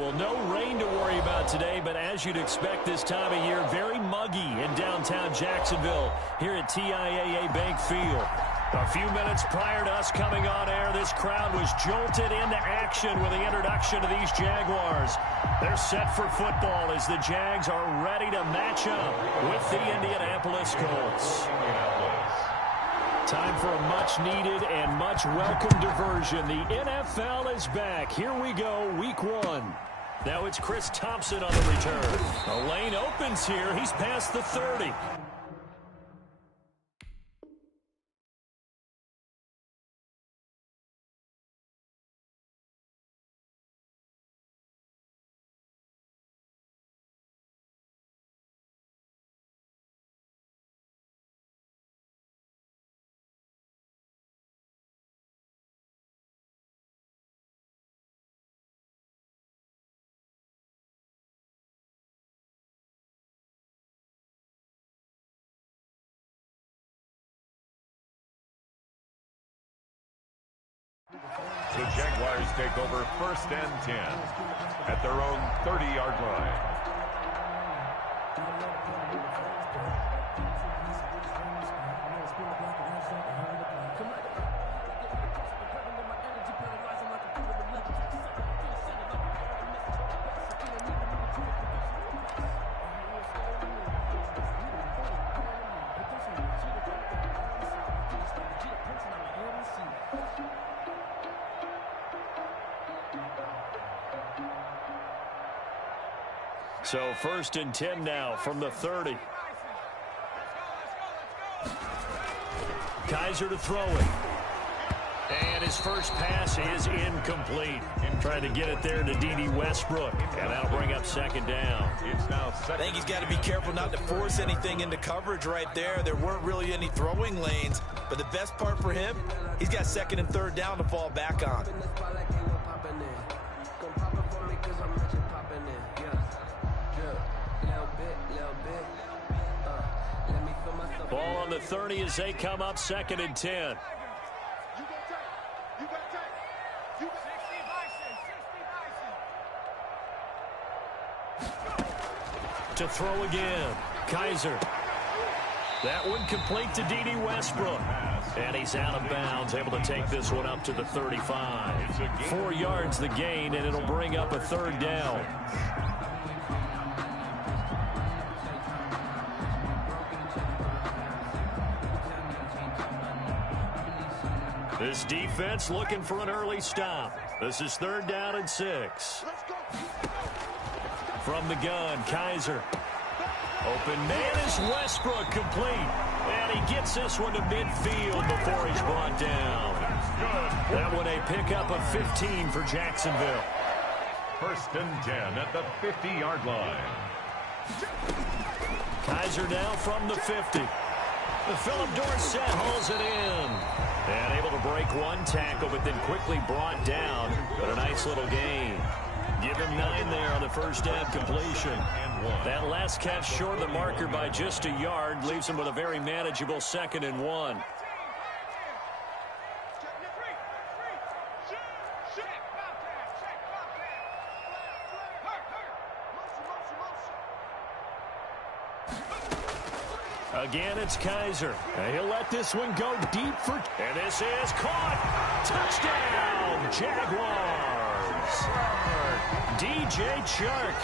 Well, no rain to worry about today, but as you'd expect this time of year, very muggy in downtown Jacksonville here at TIAA Bank Field. A few minutes prior to us coming on air, this crowd was jolted into action with the introduction of these Jaguars. They're set for football as the Jags are ready to match up with the Indianapolis Colts. Time for a much-needed and much-welcome diversion. The NFL is back. Here we go, Week 1. Now it's Chris Thompson on the return. The lane opens here. He's past the 30. The Jaguars take over 1st and 10 at their own 30-yard line. So 1st and 10 now from the 30. Kaiser to throw it. And his first pass is incomplete. Trying to get it there to D.D. Westbrook. And that'll bring up 2nd down. I think he's got to be careful not to force anything into coverage right there. There weren't really any throwing lanes. But the best part for him, he's got 2nd and 3rd down to fall back on. Ball on the 30 as they come up 2nd and 10. To throw again. Kaiser. That one complete to D.D. Westbrook. And he's out of bounds, able to take this one up to the 35. 4 yards the gain, and it'll bring up a 3rd down. This defense looking for an early stop. This is 3rd down and 6. From the gun, Kaiser. Open man is Westbrook, complete. And he gets this one to midfield before he's brought down. That one a pickup of 15 for Jacksonville. 1st and 10 at the 50-yard line. Kaiser now from the 50. Philip Dorsett hauls it in. And able to break one tackle, but then quickly brought down. But a nice little gain. Give him 9 there on the first down completion. That last catch short of the marker by just a yard leaves him with a very manageable 2nd and 1. Again, it's Kaiser. He'll let this one go deep for... And this is caught. Touchdown, Jaguars. DJ Chark,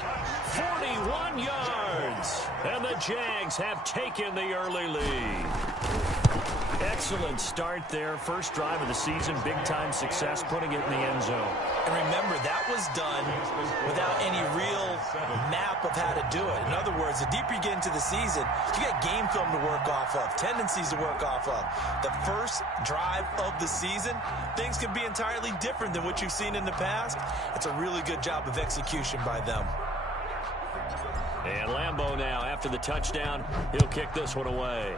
41 yards. And the Jags have taken the early lead. Excellent start there. First drive of the season. Big-time success putting it in the end zone. And remember, that was done without any real map of how to do it. In other words, the deeper you get into the season, you got game film to work off of, tendencies to work off of. The first drive of the season, things can be entirely different than what you've seen in the past. It's a really good job of execution by them. And Lambeau now, after the touchdown, he'll kick this one away.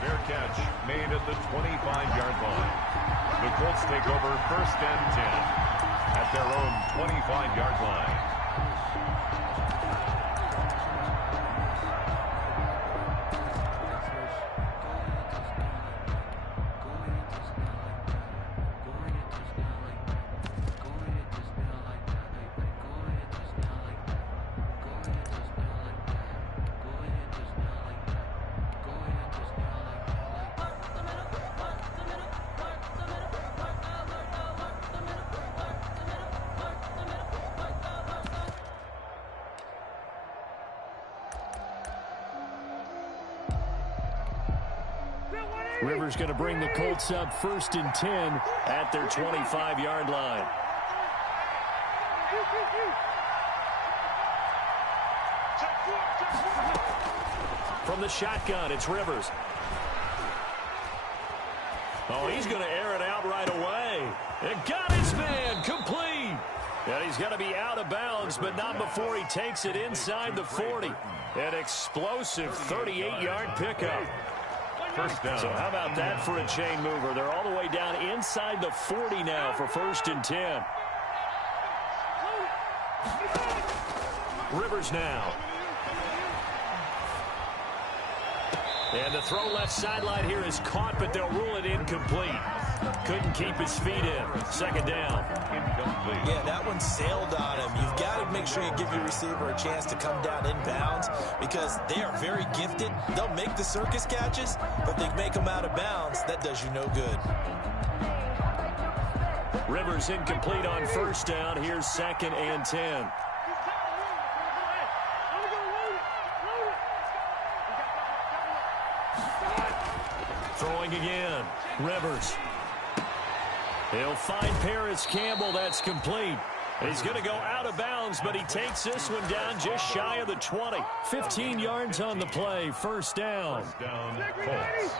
Fair catch made at the 25-yard line. The Colts take over 1st and 10 at their own 25-yard line. Rivers going to bring the Colts up 1st and 10 at their 25-yard line. From the shotgun, it's Rivers. Oh, he's going to air it out right away. And got his man complete. And he's going to be out of bounds, but not before he takes it inside the 40. An explosive 38-yard pickup. First down. So how about that for a chain mover? They're all the way down inside the 40 now for 1st and 10. Rivers now. And the throw left sideline here is caught, but they'll rule it incomplete. Couldn't keep his feet in. 2nd down. Incomplete. Yeah, that one sailed on him. You've got to make sure you give your receiver a chance to come down in bounds because they are very gifted. They'll make the circus catches, but they make them out of bounds. That does you no good. Rivers incomplete on 1st down. Here's 2nd and 10. Throwing again. Rivers. He'll find Paris Campbell. That's complete. He's going to go out of bounds, but he takes this one down just shy of the 20. 15 yards on the play. 1st down. First down, Colts.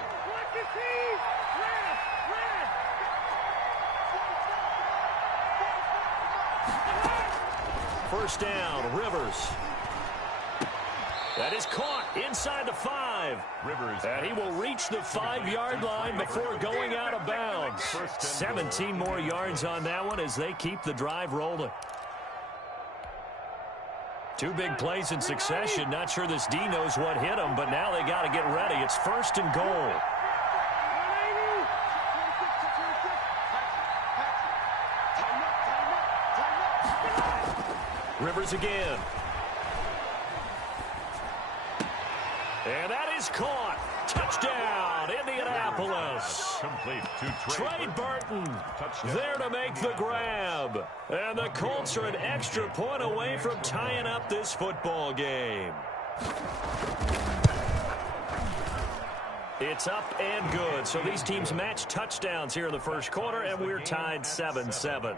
First down, Rivers. That is caught inside the 5. Rivers. And he will reach the 5-yard line before going out of bounds. 17 more yards on that one as they keep the drive rolling. 2 big plays in succession. Not sure this D knows what hit him, but now they got to get ready. It's 1st and goal. Rivers again. And that is caught. Touchdown, Indianapolis. Complete to Trey Burton Touchdown. there to make the grab. And the Colts are an extra point away from tying up this football game. It's up and good. So these teams match touchdowns here in the 1st quarter, and we're tied 7-7.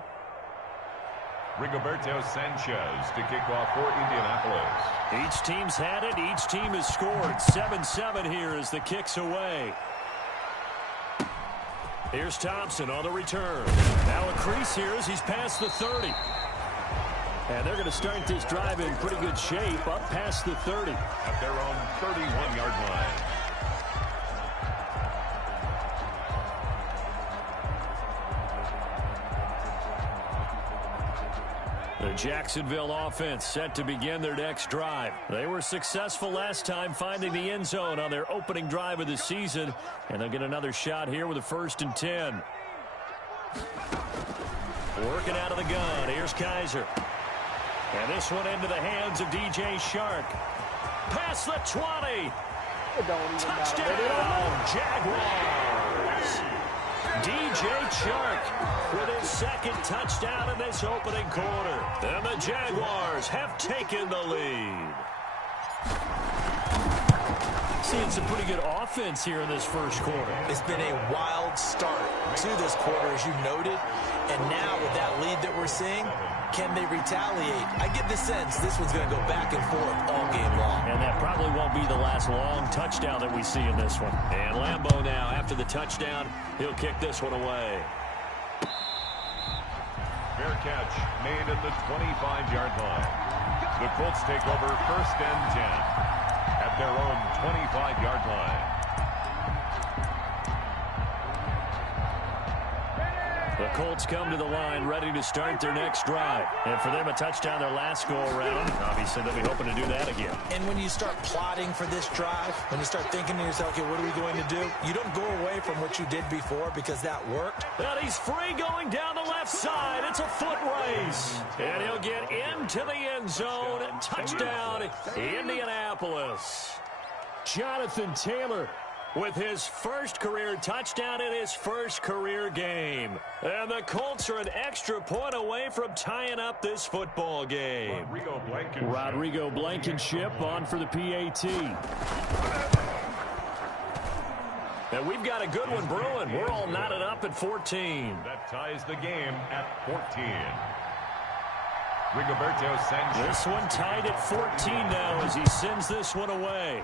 Rigoberto Sanchez to kick off for Indianapolis. Each team's had it. Each team has scored. 7-7 here as the kick's away. Here's Thompson on the return. Now a crease here as he's past the 30. And they're going to start this drive in pretty good shape up past the 30. At their own 31-yard line. The Jacksonville offense set to begin their next drive. They were successful last time finding the end zone on their opening drive of the season, and they'll get another shot here with a 1st and 10. Working out of the gun. Here's Kaiser. And this one into the hands of DJ Shark. Past the 20. Touchdown, Jaguars. DJ Chark with his 2nd touchdown in this opening quarter. And the Jaguars have taken the lead. Seeing some pretty good offense here in this 1st quarter. It's been a wild start to this quarter, as you noted. And now with that lead that we're seeing, can they retaliate? I get the sense this one's going to go back and forth all game long. And that probably won't be the last long touchdown that we see in this one. And Lambeau now, after the touchdown, he'll kick this one away. Fair catch made at the 25-yard line. The Colts take over 1st and 10 at their own 25-yard line. The Colts come to the line ready to start their next drive. And for them, a touchdown their last go-around. Obviously, they'll be hoping to do that again. And when you start plotting for this drive, when you start thinking to yourself, okay, what are we going to do? You don't go away from what you did before because that worked. And he's free going down the left side. It's a foot race. And he'll get into the end zone. Touchdown, Indianapolis. Jonathan Taylor with his 1st career touchdown in his 1st career game. And the Colts are an extra point away from tying up this football game. Rodrigo Blankenship on for the PAT. And we've got a good one brewing. We're all knotted up at 14. That ties the game at 14. Rigoberto Sanchez. This one tied at 14 now as he sends this one away.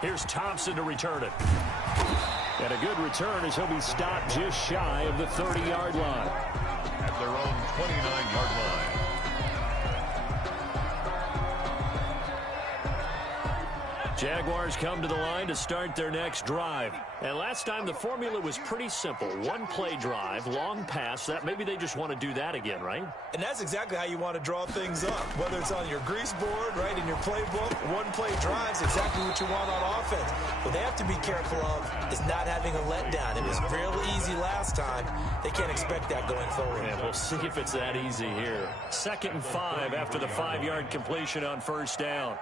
Here's Thompson to return it. And a good return as he'll be stopped just shy of the 30-yard line. At their own 29-yard line. Jaguars come to the line to start their next drive. And last time the formula was pretty simple. One play drive, long pass. That maybe they just want to do that again, right? And that's exactly how you want to draw things up. Whether it's on your grease board, right, in your playbook, one play drives exactly what you want on offense. What they have to be careful of is not having a letdown. It was real easy last time. They can't expect that going forward. And we'll see if it's that easy here. 2nd and 5 after the 5-yard completion on first down.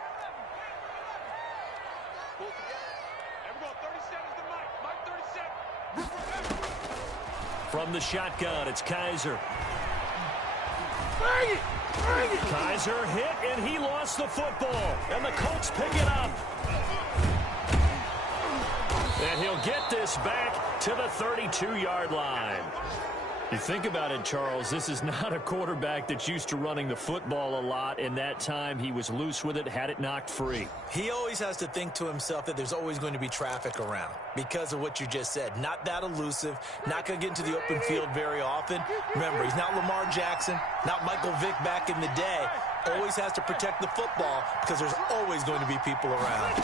From the shotgun, it's Kaiser. Kaiser hit, and he lost the football. And the Colts pick it up. And he'll get this back to the 32-yard line. You think about it, Charles, this is not a quarterback that's used to running the football a lot, and that time he was loose with it, had it knocked free. He always has to think to himself that there's always going to be traffic around because of what you just said. Not that elusive, not going to get into the open field very often. Remember, he's not Lamar Jackson, not Michael Vick back in the day. Always has to protect the football because there's always going to be people around.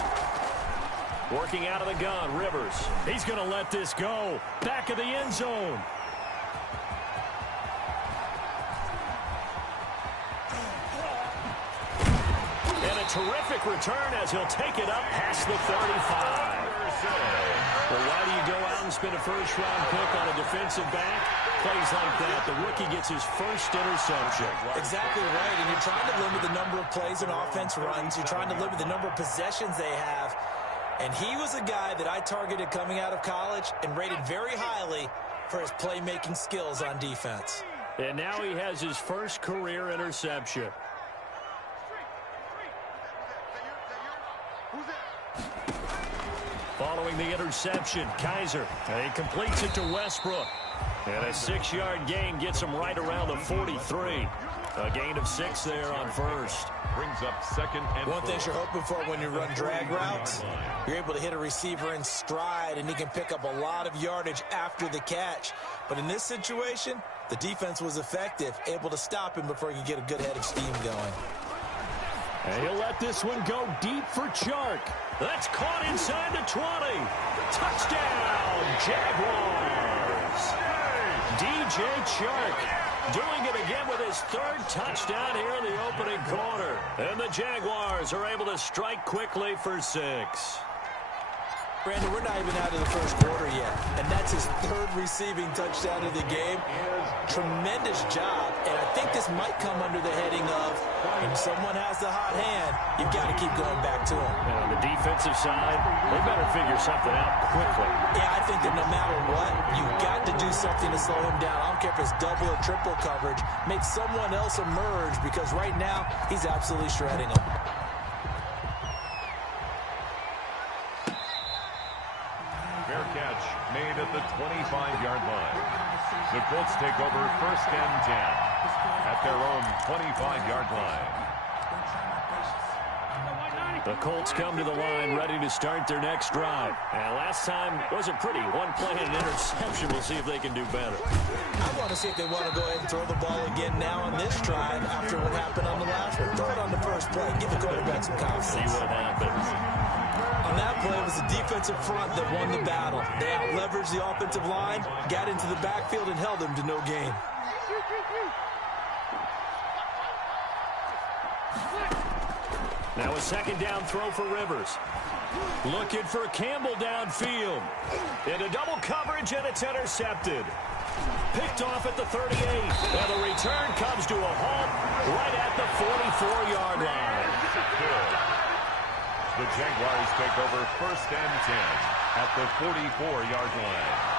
Working out of the gun, Rivers. He's going to let this go. Back of the end zone. Terrific return as he'll take it up past the 35. Well, why do you go out and spend a first-round pick on a defensive back? Plays like that, the rookie gets his first interception. Exactly right, and you're trying to limit the number of plays an offense runs. You're trying to limit the number of possessions they have. And he was a guy that I targeted coming out of college and rated very highly for his playmaking skills on defense. And now he has his first career interception. Following the interception, Kaiser. He completes it to Westbrook. And a 6-yard gain gets him right around the 43. A gain of 6 there on first. Brings up 2nd and 4. One thing you're hoping for when you run drag routes, you're able to hit a receiver in stride, and he can pick up a lot of yardage after the catch. But in this situation, the defense was effective, able to stop him before he could get a good head of steam going. And he'll let this one go deep for Chark. That's caught inside the 20. Touchdown, Jaguars. DJ Chark doing it again with his 3rd touchdown here in the opening quarter. And the Jaguars are able to strike quickly for 6. Brandon, we're not even out of the first quarter yet, and that's his 3rd receiving touchdown of the game. Tremendous job, and I think this might come under the heading of when someone has the hot hand, you've got to keep going back to him. And on the defensive side, they better figure something out quickly. Yeah, I think that no matter what, you've got to do something to slow him down. I don't care if it's double or triple coverage. Make someone else emerge because right now he's absolutely shredding them. Fair catch made at the 25-yard line. The Colts take over 1st and 10 at their own 25-yard line. The Colts come to the line ready to start their next drive. And last time wasn't pretty. One play and an interception. We'll see if they can do better. I want to see if they want to go ahead and throw the ball again now on this drive after what happened on the last one. Throw it on the first play. Give the quarterback some confidence. See what happens. On that play, it was the defensive front that won the battle. They out-leveraged the offensive line, got into the backfield, and held them to no gain. Now a 2nd down throw for Rivers. Looking for Campbell downfield. Into double coverage, and it's intercepted. Picked off at the 38. And the return comes to a halt right at the 44-yard line. The Jaguars take over 1st and 10 at the 44-yard line.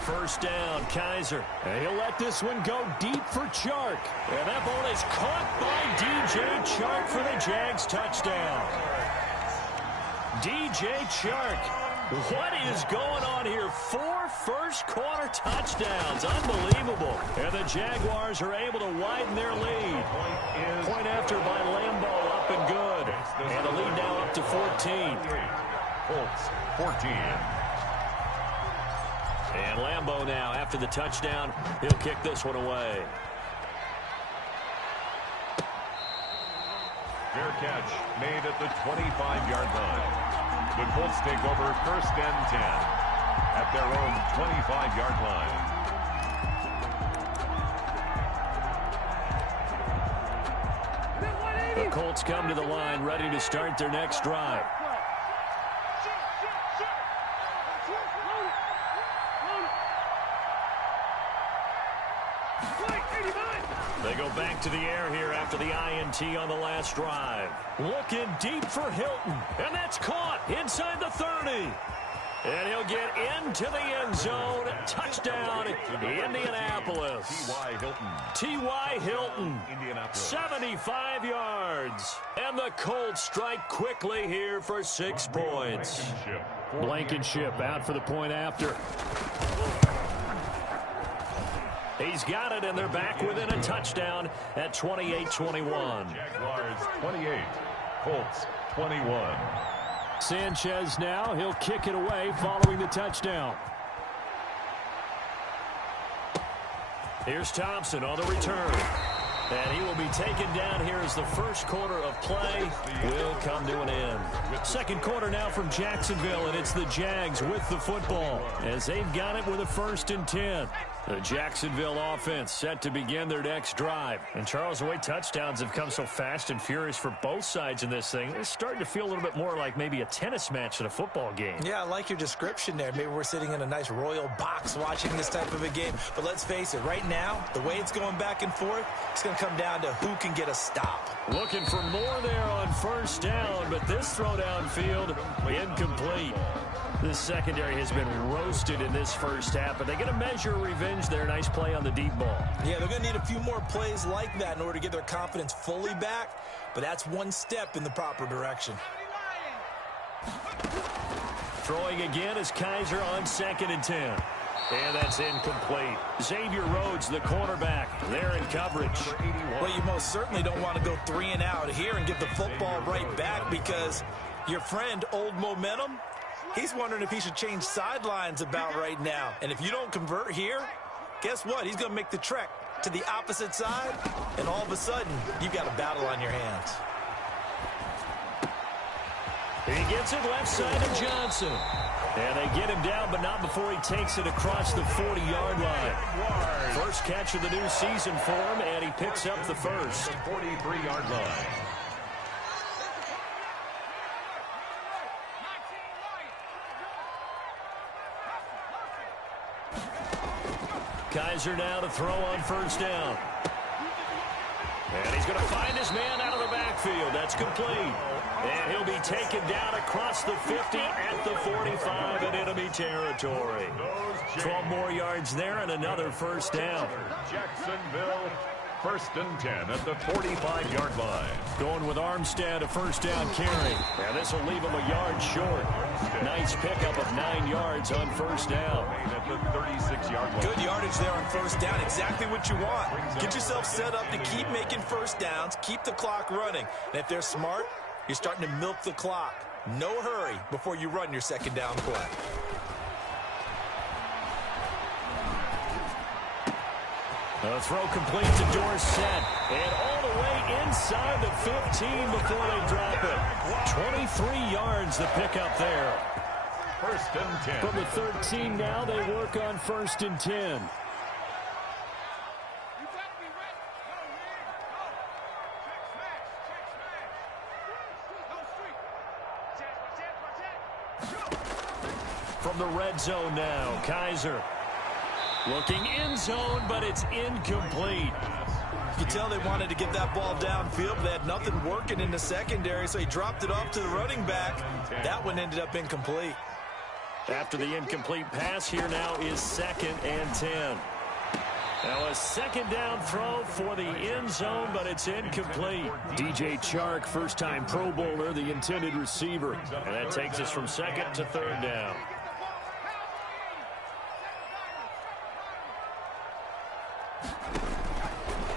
First down, Kaiser. And he'll let this one go deep for Chark. And that ball is caught by DJ Chark for the Jags touchdown. DJ Chark. What is going on here? 4 first-quarter touchdowns. Unbelievable. And the Jaguars are able to widen their lead. Point after by Lambeau, up and good. And the lead now up to 14. Colts, 14. And Lambeau now, after the touchdown, he'll kick this one away. Fair catch made at the 25-yard line. The Colts take over first and 10 at their own 25-yard line. The Colts come to the line, ready to start their next drive. They go back to the air here after the INT on the last drive. Looking deep for Hilton. And that's caught inside the 30. And he'll get into the end zone. Touchdown, Indianapolis. T.Y. Hilton. T.Y. Hilton. Indianapolis. 75 yards. And the Colts strike quickly here for 6 points. Blankenship out for the point after. He's got it, and they're back within a touchdown at 28-21. Jaguars 28, Colts 21. Sanchez now, he'll kick it away following the touchdown. Here's Thompson on the return. And he will be taken down here as the first quarter of play will come to an end. Second quarter now from Jacksonville, and it's the Jags with the football as they've got it with a 1st and 10. The Jacksonville offense set to begin their next drive. And, Charles, the way touchdowns have come so fast and furious for both sides in this thing, it's starting to feel a little bit more like maybe a tennis match than a football game. Yeah, I like your description there. Maybe we're sitting in a nice royal box watching this type of a game. But let's face it, right now, the way it's going back and forth, it's going to come down to who can get a stop. Looking for more there on first down, but this throw downfield, incomplete. The secondary has been roasted in this first half, but they're going to measure revenge there. Nice play on the deep ball. Yeah, they're going to need a few more plays like that in order to get their confidence fully back, but that's one step in the proper direction. Throwing again is Kaiser on 2nd and 10. And that's incomplete. Xavier Rhodes, the cornerback, there in coverage. Well, you most certainly don't want to go 3 and out here and get the football right back because your friend, Old Momentum, he's wondering if he should change sidelines about right now. And if you don't convert here, guess what? He's going to make the trek to the opposite side, and all of a sudden, you've got a battle on your hands. He gets it left side of Johnson. And they get him down, but not before he takes it across the 40-yard line. First catch of the new season for him, and he picks up the first. 43-yard line. Kaiser now to throw on first down. And he's going to find his man out of the backfield. That's complete. And he'll be taken down across the 50 at the 45 in enemy territory. 12 more yards there and another first down. Jacksonville, 1st and 10 at the 45-yard line. Going with Armstead, a first down carry. And this will leave him a yard short. Nice pickup of 9 yards on first down. At the 36-yard line. Good yardage there on first down. Exactly what you want. Get yourself set up to keep making first downs, keep the clock running. And if they're smart, you're starting to milk the clock. No hurry before you run your second down play. A throw complete to Dorsett. And all the way inside the 15 before they drop it. 23 yards the pickup there. 1st and 10. From the 13 now, they work on 1st and 10. From the red zone now, Kaiser. Looking in zone, but it's incomplete. You could tell they wanted to get that ball downfield, but they had nothing working in the secondary, so he dropped it off to the running back. That one ended up incomplete. After the incomplete pass, here now is 2nd and 10. Now a second down throw for the end zone, but it's incomplete. DJ Chark, first-time Pro Bowler, the intended receiver. And that takes us from 2nd to 3rd down.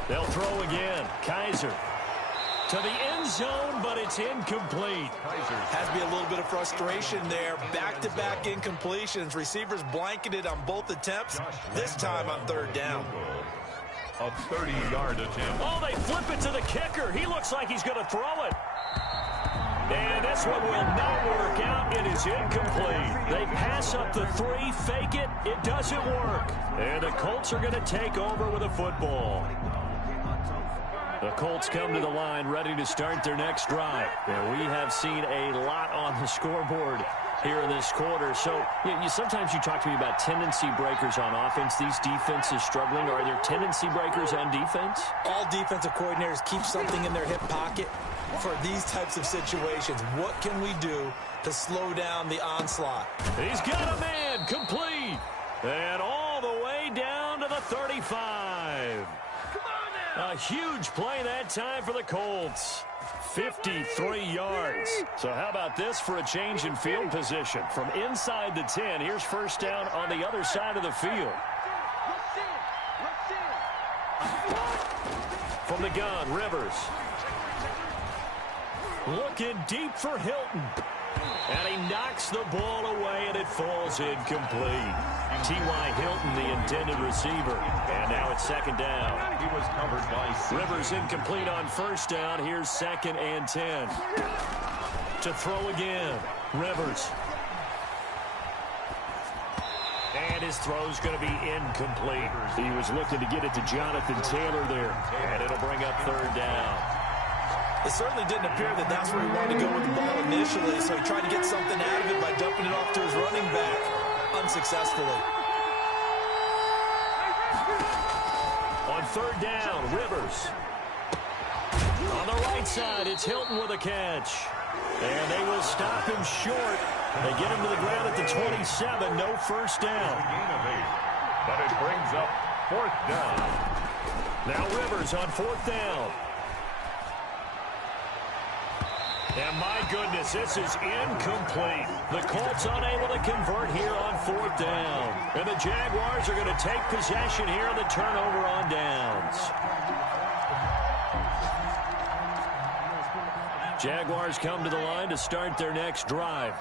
They'll throw again. Kaiser to the end zone, but it's incomplete. Has to be a little bit of frustration there. Back-to-back incompletions. Receivers blanketed on both attempts, this time on 3rd down. A 30-yard attempt. Oh, they flip it to the kicker. He looks like he's going to throw it. And this one will not work out. It is incomplete. They pass up the 3, fake it. It doesn't work. And the Colts are going to take over with a football. The Colts come to the line ready to start their next drive. And we have seen a lot on the scoreboard here in this quarter. So sometimes you talk to me about tendency breakers on offense. These defenses struggling. Are there tendency breakers on defense? All defensive coordinators keep something in their hip pocket for these types of situations. What can we do to slow down the onslaught? He's got a man, complete. And all the way down to the 35. A huge play that time for the Colts. 53 yards. So how about this for a change in field position? From inside the 10, here's first down on the other side of the field. From the gun, Rivers. Looking deep for Hilton. And he knocks the ball away, and it falls incomplete. T.Y. Hilton, the intended receiver. And now it's 2nd down. He was covered by Rivers incomplete on first down. Here's 2nd and 10. To throw again. Rivers. And his throw's going to be incomplete. He was looking to get it to Jonathan Taylor there. And it'll bring up 3rd down. It certainly didn't appear that that's where he wanted to go with the ball initially, so he tried to get something out of it by dumping it off to his running back unsuccessfully. On 3rd down, Rivers. On the right side, it's Hilton with a catch. And they will stop him short. They get him to the ground at the 27, no first down. But it brings up 4th down. Now Rivers on 4th down. And my goodness, this is incomplete. The Colts unable to convert here on 4th down. And the Jaguars are going to take possession here on the turnover on downs. Jaguars come to the line to start their next drive.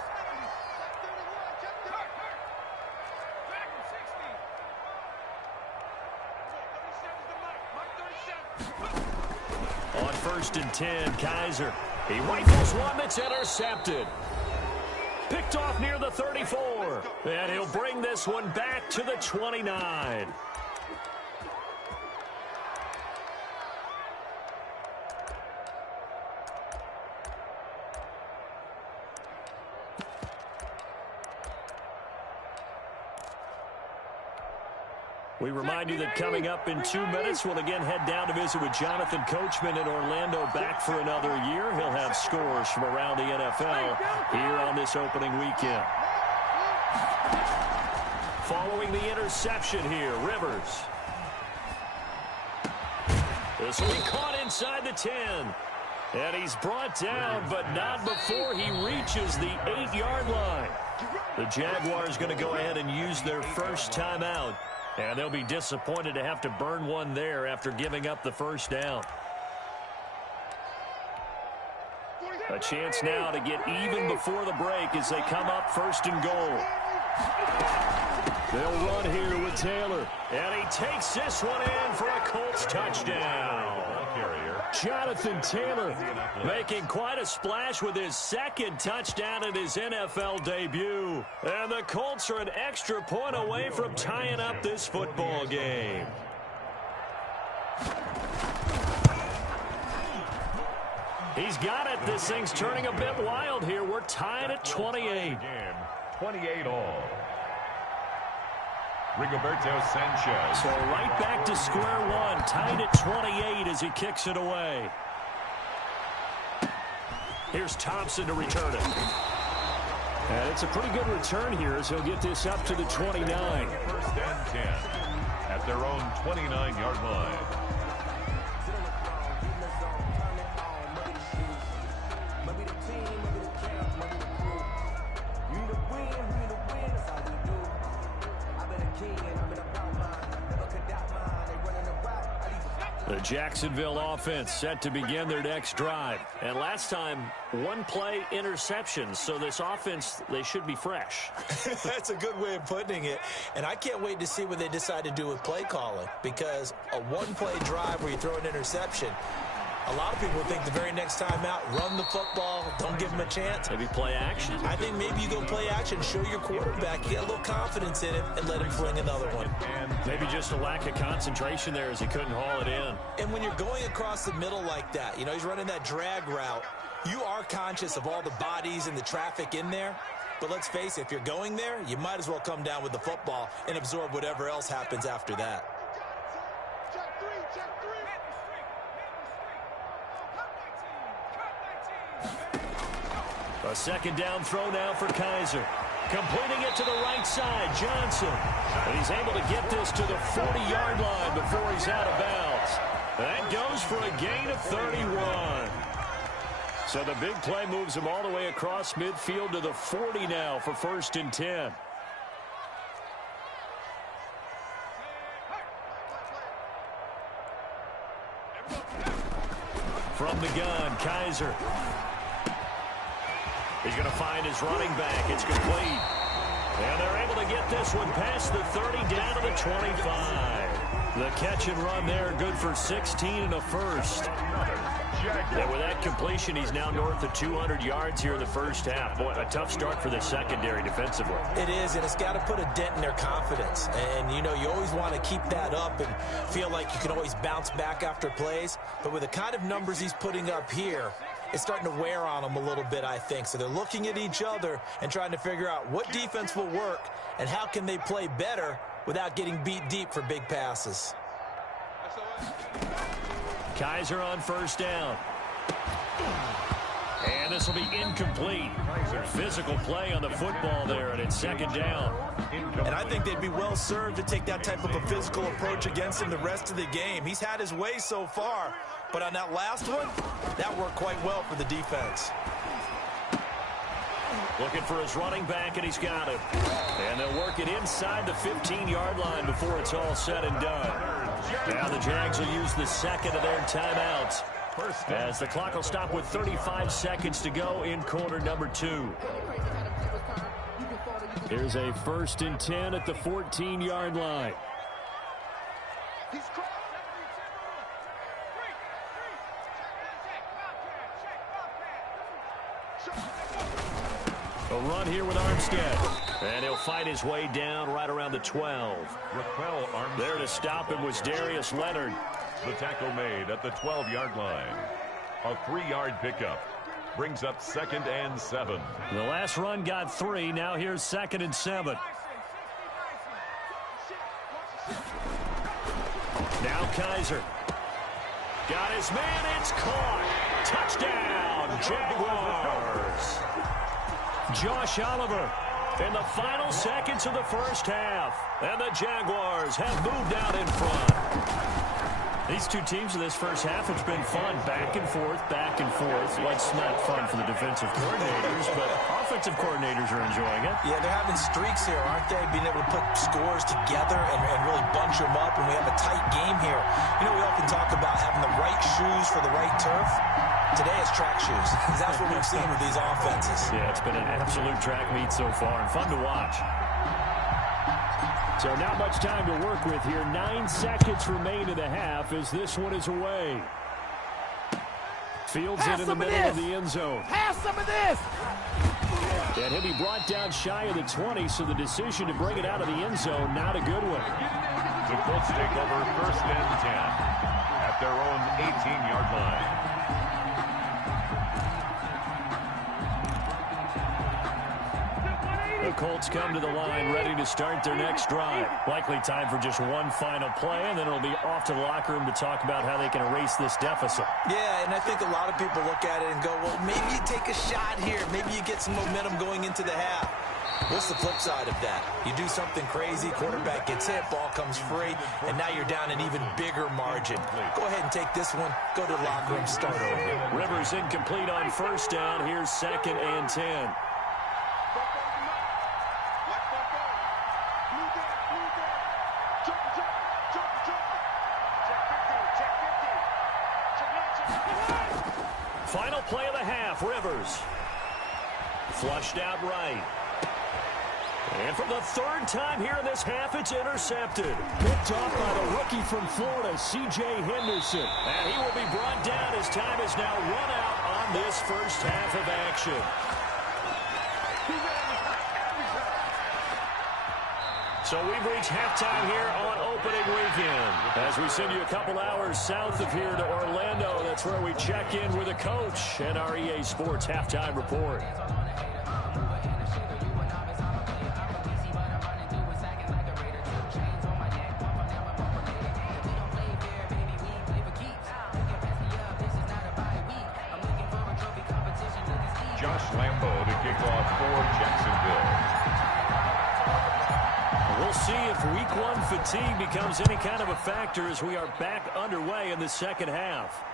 On 1st and 10, Kaiser. He rifles one that's intercepted. Picked off near the 34. And he'll bring this one back to the 29. We remind you that coming up in 2 minutes, we'll again head down to visit with Jonathan Coachman in Orlando, back for another year. He'll have scores from around the NFL here on this opening weekend. Following the interception here, Rivers. This will be caught inside the 10. And he's brought down, but not before he reaches the 8-yard line. The Jaguars going to go ahead and use their first timeout. And they'll be disappointed to have to burn one there after giving up the first down. A chance now to get even before the break as they come up 1st and goal. They'll run here with Taylor. And he takes this one in for a Colts touchdown. Jonathan Taylor making quite a splash with his 2nd touchdown in his NFL debut. And the Colts are an extra point away from tying up this football game. He's got it. This thing's turning a bit wild here. We're tied at 28. 28 all. Rigoberto Sanchez. So right back to square one, tied at 28 as he kicks it away. Here's Thompson to return it. And it's a pretty good return here as he'll get this up to the 29. First and 10 at their own 29-yard line. The Jacksonville offense set to begin their next drive. And last time, one play interception. So this offense, they should be fresh. That's a good way of putting it. And I can't wait to see what they decide to do with play calling. Because a one-play drive where you throw an interception, a lot of people think the very next time out, run the football, don't give them a chance. Maybe play action? I think maybe you go play action, show your quarterback, you get a little confidence in him, and let him fling another one. Maybe just a lack of concentration there as he couldn't haul it in. And when you're going across the middle like that, you know, he's running that drag route, you are conscious of all the bodies and the traffic in there. But let's face it, if you're going there, you might as well come down with the football and absorb whatever else happens after that. A second down throw now for Kaiser. Completing it to the right side, Johnson. And he's able to get this to the 40-yard line before he's out of bounds. That goes for a gain of 31. So the big play moves him all the way across midfield to the 40 now for 1st and 10. From the gun, Kaiser. He's going to find his running back. It's complete. And they're able to get this one past the 30 down to the 25. The catch and run there, good for 16 and a first. And with that completion, he's now north of 200 yards here in the first half. Boy, a tough start for the secondary defensively. It is, and it's got to put a dent in their confidence. And, you know, you always want to keep that up and feel like you can always bounce back after plays. But with the kind of numbers he's putting up here, it's starting to wear on them a little bit, I think. So they're looking at each other and trying to figure out what defense will work and how can they play better without getting beat deep for big passes. Kaiser on first down. And this will be incomplete. Physical play on the football there, and it's second down. And I think they'd be well served to take that type of a physical approach against him the rest of the game. He's had his way so far, but on that last one, that worked quite well for the defense. Looking for his running back, and he's got it. And they'll work it inside the 15-yard line before it's all said and done. Now the Jags will use the second of their timeouts as the clock will stop with 35 seconds to go in quarter number 2. Here's a 1st and 10 at the 14-yard line. A run here with Armstead. And he'll fight his way down right around the 12. There to him was Darius Leonard. The tackle made at the 12-yard line. A 3-yard pickup brings up 2nd and 7. The last run got 3. Now here's 2nd and 7. Now Kaiser. Got his man. It's caught. Touchdown, Jaguars. Josh Oliver in the final seconds of the first half. And the Jaguars have moved out in front. These two teams in this first half, it's been fun. Back and forth, back and forth. Well, it's not fun for the defensive coordinators, but offensive coordinators are enjoying it. Yeah, they're having streaks here, aren't they? Being able to put scores together and really bunch them up, and we have a tight game here. You know, we often talk about having the right shoes for the right turf. Today it's track shoes. That's what we've seen with these offenses. Yeah, it's been an absolute track meet so far and fun to watch. So not much time to work with here. 9 seconds remain in the half as this one is away. Fields it in the middle of the end zone. Pass some of this. And he'll be brought down shy of the 20, so the decision to bring it out of the end zone, not a good one. The Colts take over 1st and 10 at their own 18-yard line. The Colts come to the line ready to start their next drive. Likely time for just one final play, and then it'll be off to the locker room to talk about how they can erase this deficit. Yeah, and I think a lot of people look at it and go, well, maybe you take a shot here. Maybe you get some momentum going into the half. What's the flip side of that? You do something crazy, quarterback gets hit, ball comes free, and now you're down an even bigger margin. Go ahead and take this one, go to the locker room, start over. Rivers incomplete on first down. Here's 2nd and 10. Final play of the half, Rivers. Flushed out right. And for the 3rd time here in this half, it's intercepted. Picked off by the rookie from Florida, C.J. Henderson. And he will be brought down as time is now run out on this first half of action. So we've reached halftime here on opening weekend. As we send you a couple hours south of here to Orlando, that's where we check in with a coach and our EA Sports Halftime Report. Josh Lambo to kick off for Jacksonville. We'll see if week 1 fatigue becomes any kind of a factor as we are back underway in the second half.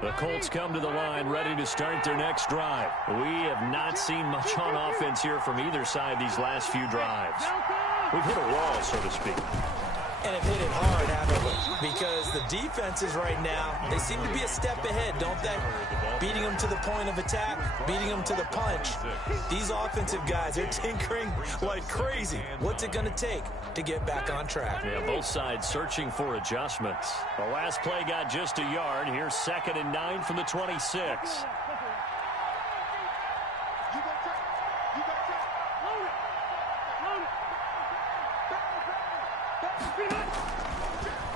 The Colts come to the line ready to start their next drive. We have not seen much on offense here from either side these last few drives. We've hit a wall, so to speak. And have hit it hard, haven't we? Because the defenses right now, they seem to be a step ahead, don't they? Beating them to the point of attack, beating them to the punch. These offensive guys, they're tinkering like crazy. What's it going to take to get back on track? Yeah, both sides searching for adjustments. The last play got just a yard. Here's 2nd and 9 from the 26.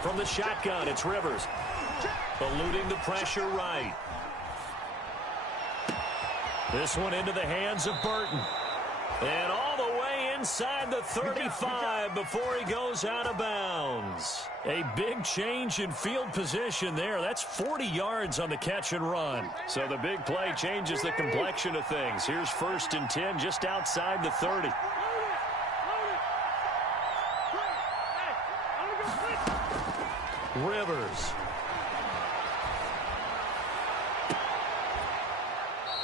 From the shotgun, it's Rivers. Eluding the pressure right. This one into the hands of Burton. And all the way inside the 35 before he goes out of bounds. A big change in field position there. That's 40 yards on the catch and run. So the big play changes the complexion of things. Here's 1st and 10 just outside the 30. Rivers.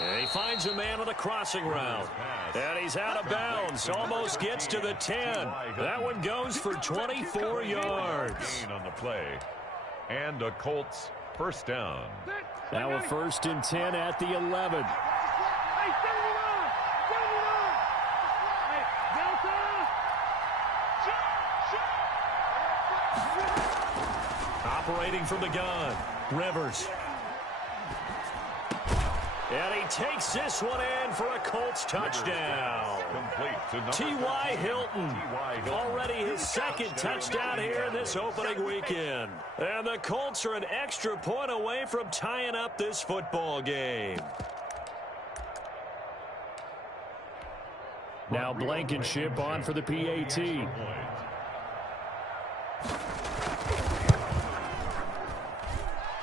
And he finds a man on the crossing route. And he's out of bounds. Almost gets to the 10. That one goes for 24 yards. On the play. And a Colts first down. Now a 1st and 10 at the 11. Operating from the gun, Rivers. And he takes this one in for a Colts touchdown. T.Y. Hilton. Already his 2nd touchdown here in this opening weekend. And the Colts are an extra point away from tying up this football game. Now Blankenship on for the PAT.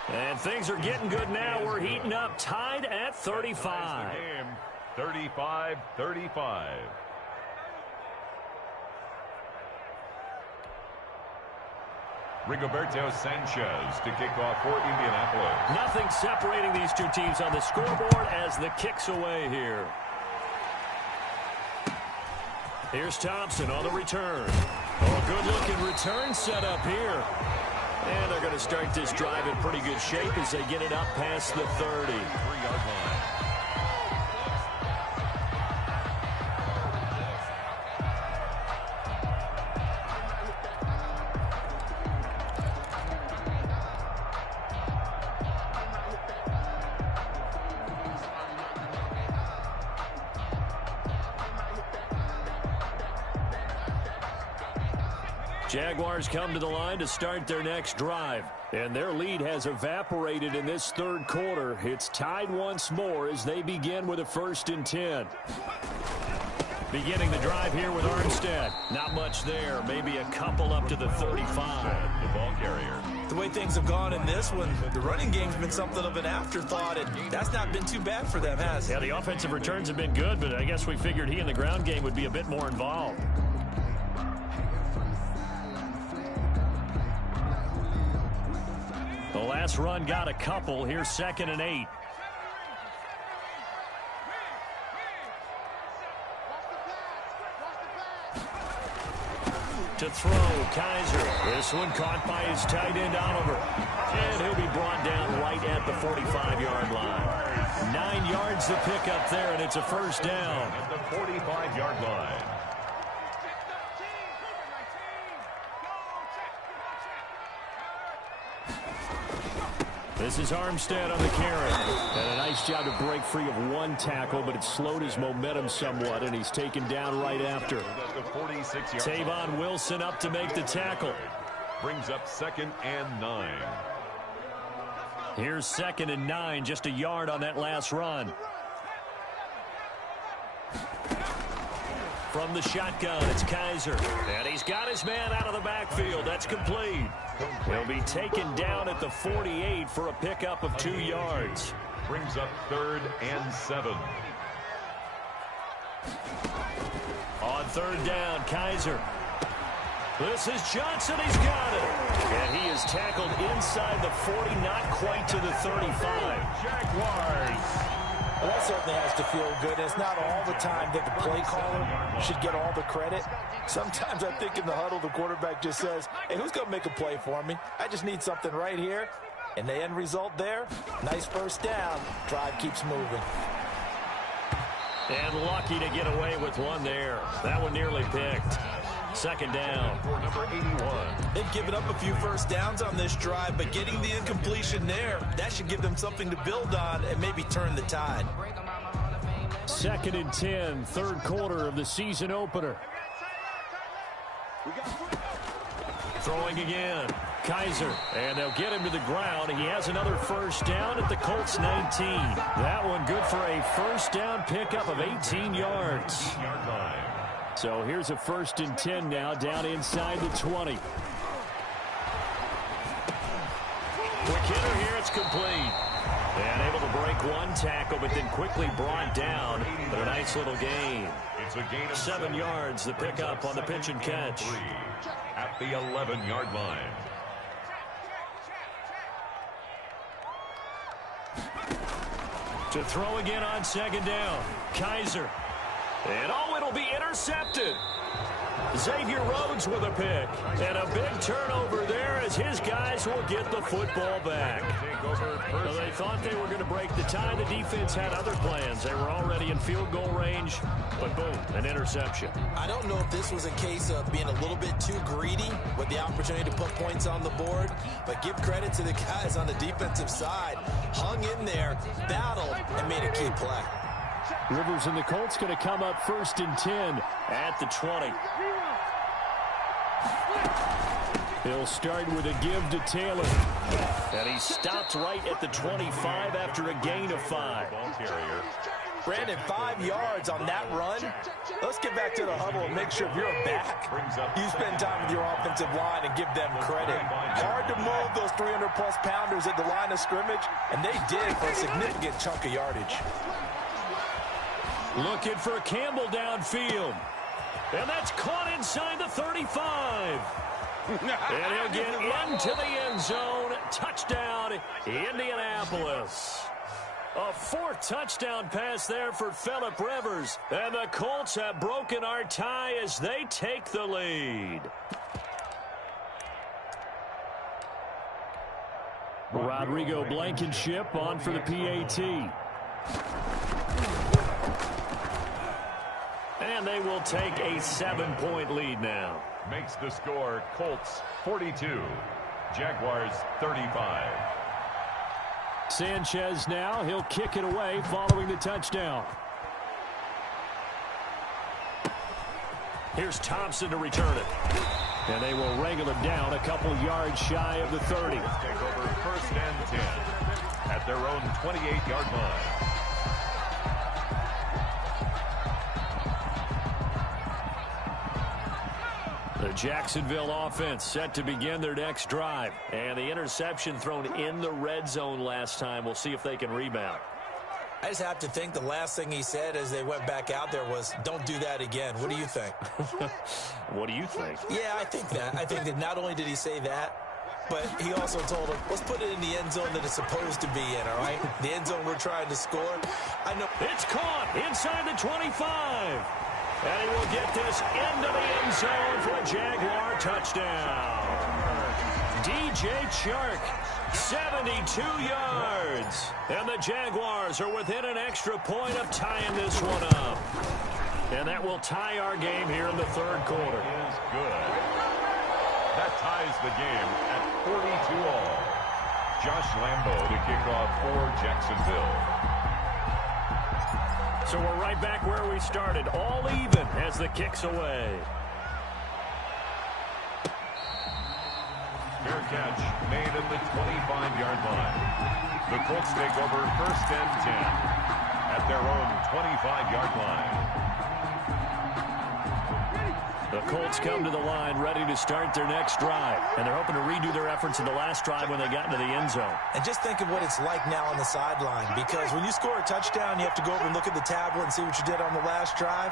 And things are getting good now. We're heating up, tied at 35. 35-35. Rigoberto Sanchez to kick off for Indianapolis. Nothing separating these two teams on the scoreboard as the kick's away here. Here's Thompson on the return. Oh, good-looking return set up here. And they're going to start this drive in pretty good shape as they get it up past the 30. 3-yard line. Jaguars come to the line to start their next drive. And their lead has evaporated in this 3rd quarter. It's tied once more as they begin with a 1st and 10. Beginning the drive here with Armstead. Not much there. Maybe a couple up to the 35. The ball carrier. The way things have gone in this one, the running game's been something of an afterthought, and that's not been too bad for them, has it? Yeah, the offensive returns have been good, but I guess we figured he in the ground game would be a bit more involved. The last run got a couple. Here's 2nd and 8. To throw, Kaiser. This one caught by his tight end, Oliver. And he'll be brought down right at the 45-yard line. 9 yards to pick up there, and it's a 1st down. At the 45-yard line. This is Armstead on the carry. And a nice job to break free of one tackle, but it slowed his momentum somewhat, and he's taken down right after. Tavon Wilson up to make the tackle. Brings up 2nd and 9. Here's 2nd and 9, just a yard on that last run. From the shotgun, it's Kaiser. And he's got his man out of the backfield. That's complete. He'll be taken down at the 48 for a pickup of 2 yards. Brings up 3rd and 7. On 3rd down, Kaiser. This is Johnson. He's got it. And he is tackled inside the 40, not quite to the 35. Jaguars. Well, that certainly has to feel good. It's not all the time that the play caller should get all the credit. Sometimes I think in the huddle, the quarterback just says, hey, who's going to make a play for me? I just need something right here. And the end result there, nice 1st down. Drive keeps moving. And lucky to get away with one there. That one nearly picked. 2nd down. For number 81. They've given up a few 1st downs on this drive, but getting the incompletion there, that should give them something to build on and maybe turn the tide. 2nd and 10, 3rd quarter of the season opener. Throwing again. Kaiser, and they'll get him to the ground. He has another 1st down at the Colts 19. That one good for a 1st down pickup of 18 yards. 18-yard line. So here's a 1st and 10 now, down inside the 20. Quick hitter here, it's complete. And able to break one tackle, but then quickly brought down. But a nice little gain. It's a gain of 7 yards, the pickup on the pitch and catch. At the 11-yard line. To throw again on 2nd down. Kaiser. And it'll be intercepted. Xavier Rhodes with a pick. And a big turnover there as his guys will get the football back. Well, they thought they were going to break the tie. The defense had other plans. They were already in field goal range, but boom, an interception. I don't know if this was a case of being a little bit too greedy with the opportunity to put points on the board, but give credit to the guys on the defensive side. Hung in there, battled, and made a key play. Rivers and the Colts going to come up 1st and 10 at the 20. He'll start with a give to Taylor. And he stopped right at the 25 after a gain of 5. Brandon, 5 yards on that run. Let's get back to the huddle and make sure if you're back, you spend time with your offensive line and give them credit. Hard to move those 300-plus pounders at the line of scrimmage, and they did for a significant chunk of yardage. Looking for Campbell downfield. And that's caught inside the 35. And he'll get into the end zone. Touchdown, Indianapolis. A 4th touchdown pass there for Phillip Rivers. And the Colts have broken our tie as they take the lead. Rodrigo Blankenship on for the PAT. And they will take a 7-point lead now. Makes the score Colts 42, Jaguars 35. Sanchez now, he'll kick it away following the touchdown. Here's Thompson to return it. And they will wrangle it down a couple yards shy of the 30. Take over 1st and 10 at their own 28-yard line. The Jacksonville offense set to begin their next drive. And the interception thrown in the red zone last time. We'll see if they can rebound. I just have to think the last thing he said as they went back out there was, don't do that again. What do you think? What do you think? Yeah, I think that. I think that not only did he say that, but he also told him, let's put it in the end zone that it's supposed to be in, all right? The end zone we're trying to score. I know. It's caught inside the 25. And he will get this into the end zone for a Jaguar touchdown. DJ Chark, 72 yards. And the Jaguars are within an extra point of tying this one up. And that will tie our game here in the 3rd quarter. Is good. That ties the game at 42 all. Josh Lambo to kick off for Jacksonville. So we're right back where we started, all even as the kick's away. Fair catch made at the 25-yard line. The Colts take over 1st and 10 at their own 25-yard line. The Colts come to the line ready to start their next drive. And they're hoping to redo their efforts in the last drive when they got into the end zone. And just think of what it's like now on the sideline, because when you score a touchdown, you have to go over and look at the tablet and see what you did on the last drive.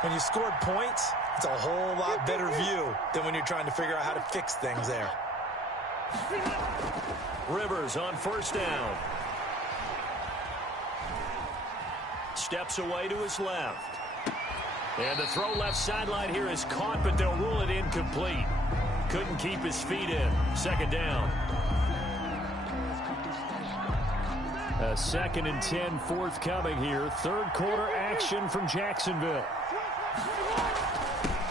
When you scored points, it's a whole lot better view than when you're trying to figure out how to fix things there. Rivers on 1st down. Steps away to his left. And the throw left sideline here is caught, but they'll rule it incomplete. Couldn't keep his feet in. 2nd down. A 2nd and 10 forthcoming here. 3rd quarter action from Jacksonville.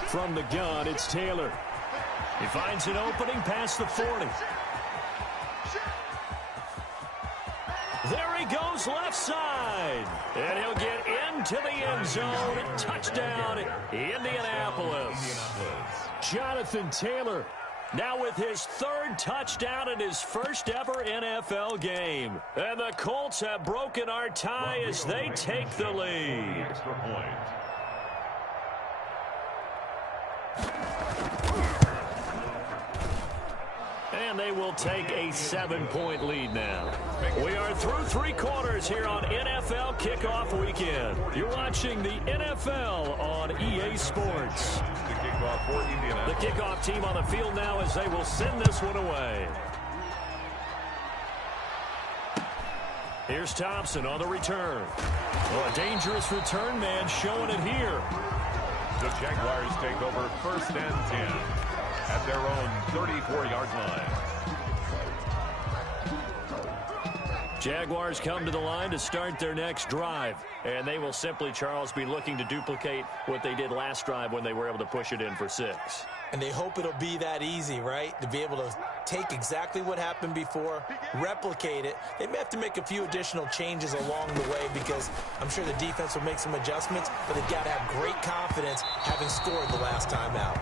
From the gun, it's Taylor. He finds an opening past the 40. There he goes left side. And he'll get into the end zone. Touchdown, Indianapolis. Jonathan Taylor now with his 3rd touchdown in his first ever NFL game. And the Colts have broken our tie as they take the lead. Extra point. And they will take a 7-point lead now. We are through 3 quarters here on NFL Kickoff Weekend. You're watching the NFL on EA Sports. The kickoff team on the field now as they will send this one away. Here's Thompson on the return. Oh, a dangerous return man showing it here. The Jaguars take over 1st and 10 at their own 34-yard line. Jaguars come to the line to start their next drive. And they will simply, Charles, be looking to duplicate what they did last drive when they were able to push it in for 6. And they hope it'll be that easy, right? To be able to take exactly what happened before, replicate it. They may have to make a few additional changes along the way because I'm sure the defense will make some adjustments, but they've got to have great confidence having scored the last time out.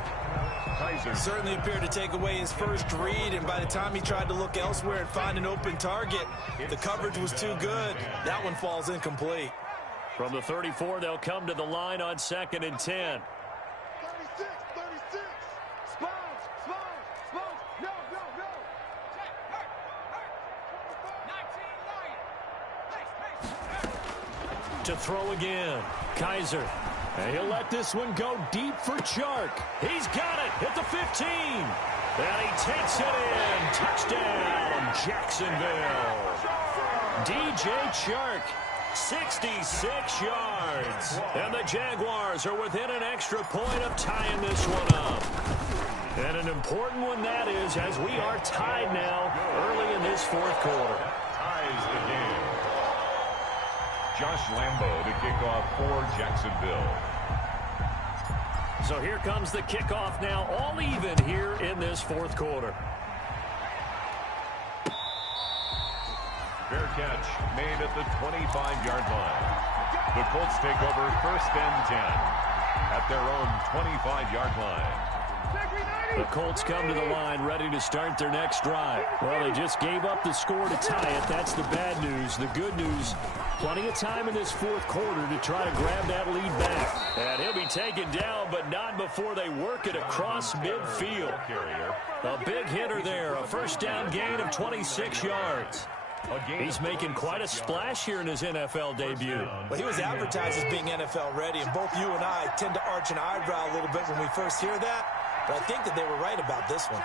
Certainly appeared to take away his first read, and by the time he tried to look elsewhere and find an open target, the coverage was too good. That one falls incomplete. From the 34, they'll come to the line on 2nd and 10. 36. Spons. No. To throw again. Kaiser. And he'll let this one go deep for Chark. He's got it at the 15. And he takes it in. Touchdown, Jacksonville. DJ Chark, 66 yards. And the Jaguars are within an extra point of tying this one up. And an important one that is, as we are tied now early in this 4th quarter. Ties the game. Josh Lambo to kick off for Jacksonville. So here comes the kickoff now, all even here in this 4th quarter. Fair catch made at the 25-yard line. The Colts take over 1st and 10 at their own 25-yard line. The Colts come to the line ready to start their next drive. Well, they just gave up the score to tie it. That's the bad news. The good news, plenty of time in this 4th quarter to try to grab that lead back. And he'll be taken down, but not before they work it across midfield. A big hitter there, a 1st down gain of 26 yards. He's making quite a splash here in his NFL debut. Well, he was advertised as being NFL ready, and both you and I tend to arch an eyebrow a little bit when we first hear that. But I think that they were right about this one.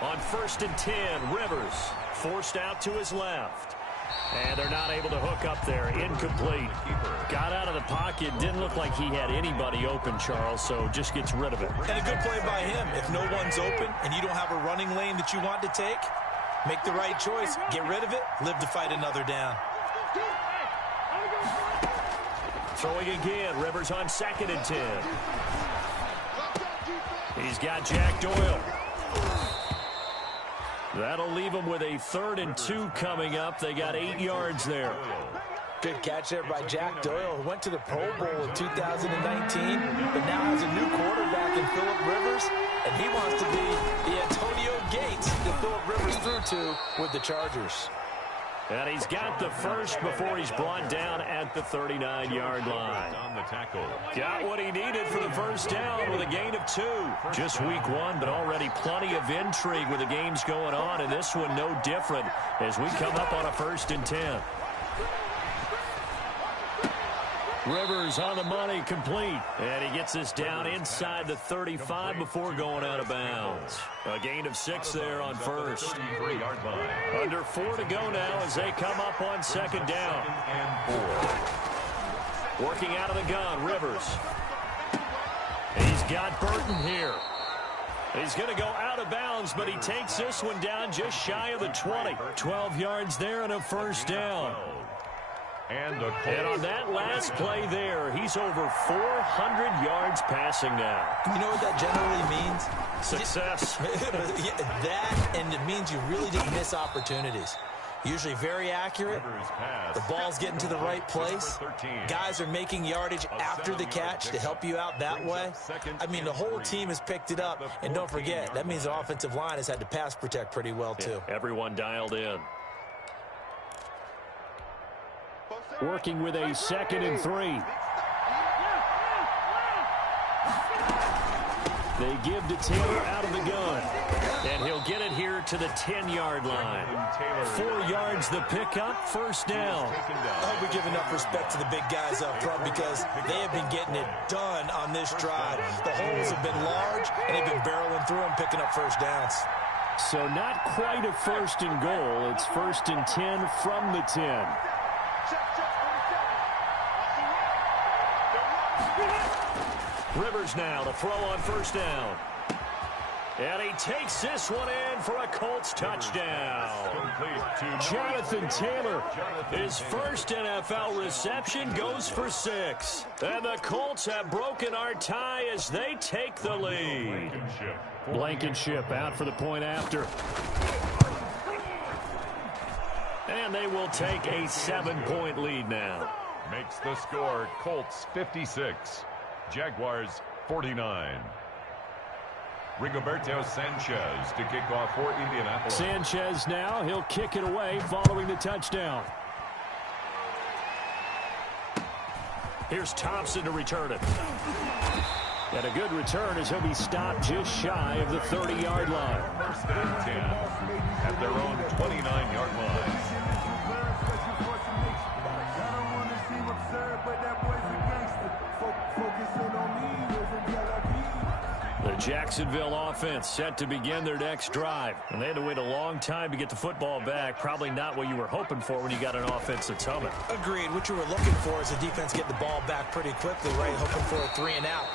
On 1st and 10, Rivers forced out to his left. And they're not able to hook up there. Incomplete. Got out of the pocket. Didn't look like he had anybody open, Charles, so just gets rid of it. And a good play by him. If no one's open and you don't have a running lane that you want to take, make the right choice. Get rid of it. Live to fight another down. Throwing again. Rivers on 2nd and 10. He's got Jack Doyle. That'll leave them with a 3rd and 2 coming up. They got 8 yards there. Good catch there by Jack Doyle, who went to the Pro Bowl in 2019, but now has a new quarterback in Phillip Rivers, and he wants to be the Antonio Gates that Phillip Rivers threw to with the Chargers. And he's got the first before he's brought down at the 39-yard line. On the tackle. Got what he needed for the 1st down with a gain of 2. Just week 1, but already plenty of intrigue with the games going on, and this one no different as we come up on a 1st and 10. Rivers on the money, complete. And he gets this down inside the 35 before going out of bounds. A gain of 6 there on 1st. Under 4 to go now as they come up on 2nd down. Working out of the gun, Rivers. He's got Burton here. He's going to go out of bounds, but he takes this one down just shy of the 20. 12 yards there and a 1st down. And on that last play there, he's over 400 yards passing now. You know what that generally means? Success. That, and it means you really didn't miss opportunities. Usually very accurate. The ball's getting to the right place. Guys are making yardage after the catch to help you out that way. I mean, the whole team has picked it up. And don't forget, that means the offensive line has had to pass protect pretty well, too. Everyone dialed in. working with a 2nd and 3. They give to Taylor out of the gun. And he'll get it here to the 10-yard line. 4 yards the pickup, first down. I hope we give enough respect to the big guys up front because they have been getting it done on this drive. The holes have been large, and they've been barreling through them, picking up first downs. So not quite a 1st and goal. It's 1st and 10 from the 10. Rivers now to throw on first down. And he takes this one in for a Colts touchdown. Jonathan Taylor, his first NFL reception, goes for 6. And the Colts have broken our tie as they take the lead. Blankenship out for the point after. And they will take a 7-point lead now. Makes the score Colts 56, Jaguars 49. Rigoberto Sanchez to kick off for Indianapolis. Sanchez now, he'll kick it away following the touchdown. Here's Thompson to return it. And a good return as he'll be stopped just shy of the 30-yard line. 1st and 10 at their own 29-yard line. The Jacksonville offense set to begin their next drive. And they had to wait a long time to get the football back. Probably not what you were hoping for when you got an offense that's humming. Agreed. What you were looking for is the defense get the ball back pretty quickly, right? Hoping for a 3 and out.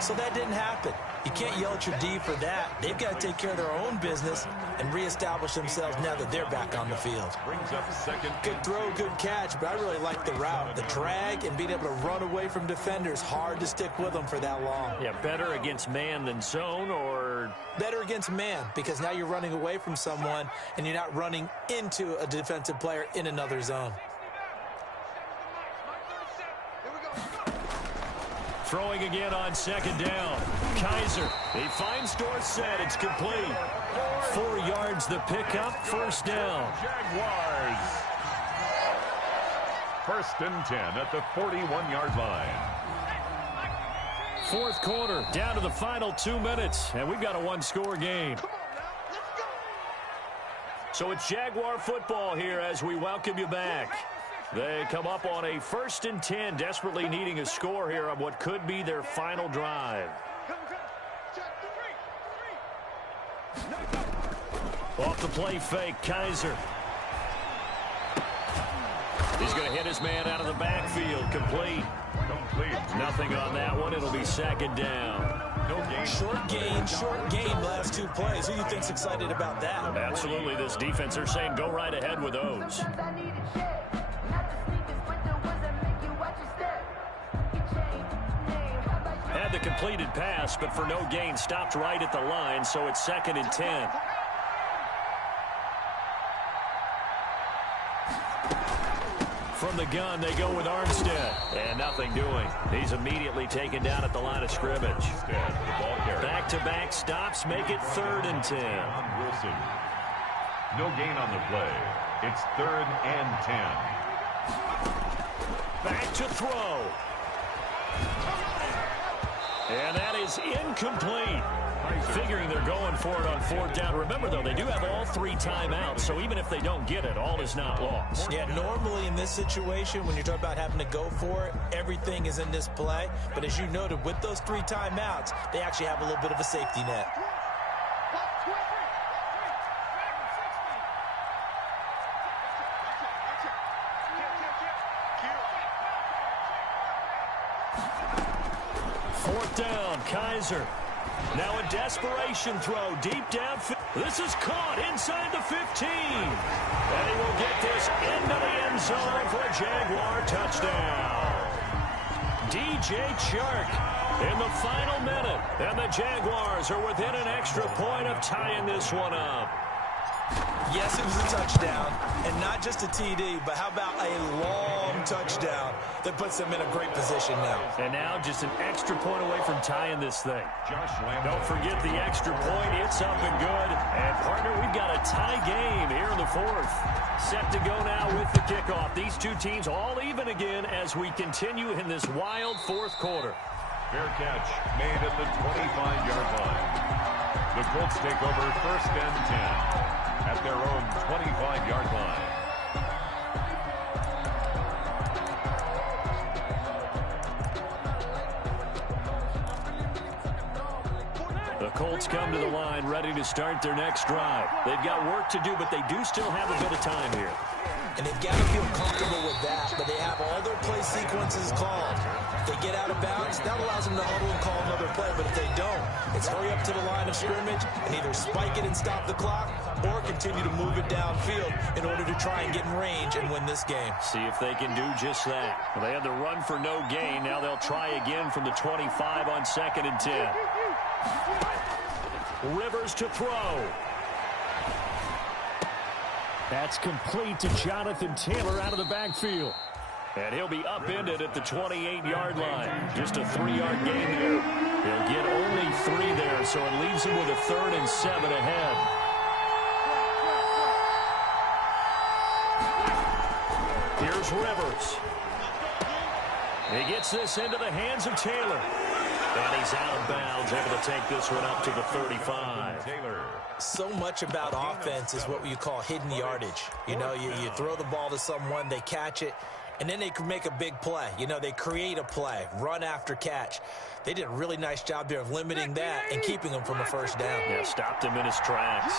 So that didn't happen. You can't yell at your D for that. They've got to take care of their own business and reestablish themselves now that they're back on the field. Brings up 2nd. Good throw, good catch, but I really like the route. The drag and being able to run away from defenders. Hard to stick with them for that long. Yeah, better against man than zone, or better against man, because now you're running away from someone and you're not running into a defensive player in another zone. Throwing again on 2nd down. Kaiser, he finds Dorsett. It's complete. 4 yards the pickup, first down. Jaguars. 1st and 10 at the 41-yard line. 4th quarter, down to the final 2 minutes, and we've got a 1-score game. So it's Jaguar football here as we welcome you back. They come up on a 1st and 10, desperately needing a score here on what could be their final drive. Off the play fake, Kaiser. He's going to hit his man out of the backfield, complete. Nothing on that one. It'll be 2nd down. No gain. Short gain, last 2 plays. Who do you think's excited about that? Absolutely, this defense, they're saying go right ahead with those. Had the completed pass, but for no gain, stopped right at the line, so it's 2nd and 10. From the gun, they go with Armstead. And nothing doing. He's immediately taken down at the line of scrimmage. Back-to-back stops make it 3rd and 10. Wilson. No gain on the play. It's 3rd and 10. Back to throw. And that is incomplete. Figuring they're going for it on 4th down. Remember, though, they do have all 3 timeouts, so even if they don't get it, all is not lost. Yeah, normally in this situation, when you're talking about having to go for it, everything is in this play. But as you noted, with those 3 timeouts, they actually have a little bit of a safety net. Kaiser. Now a desperation throw deep down. This is caught inside the 15. And he will get this into the end zone for a Jaguar touchdown. DJ Chark in the final minute. And the Jaguars are within an extra point of tying this one up. Yes, it was a touchdown, and not just a TD, but how about a long touchdown that puts them in a great position now. And now just an extra point away from tying this thing. Don't forget the extra point. It's up and good. And, partner, we've got a tie game here in the fourth. Set to go now with the kickoff. These two teams all even again as we continue in this wild fourth quarter. Fair catch made at the 25-yard line. The Colts take over first and 10 at their own 25-yard line. The Colts come to the line ready to start their next drive. They've got work to do, but they do still have a bit of time here. And they've got to feel comfortable with that, but they have all their play sequences called. If they get out of bounds, that allows them to huddle and call another play, but if they don't, it's hurry up to the line of scrimmage and either spike it and stop the clock or continue to move it downfield in order to try and get in range and win this game. See if they can do just that. Well, they had the run for no gain. Now they'll try again from the 25 on 2nd and 10. Rivers to throw. That's complete to Jonathan Taylor out of the backfield. And he'll be upended at the 28-yard line. Just a 3-yard gain there. He'll get only 3 there, so it leaves him with a 3rd and 7 ahead. Here's Rivers. He gets this into the hands of Taylor. And he's out of bounds, able to take this one up to the 35. Taylor. So much about offense is what you call hidden yardage. You know, you throw the ball to someone, they catch it, and then they can make a big play. You know, they create a play, run after catch. They did a really nice job there of limiting that and keeping him from a first down. Yeah, stopped him in his tracks.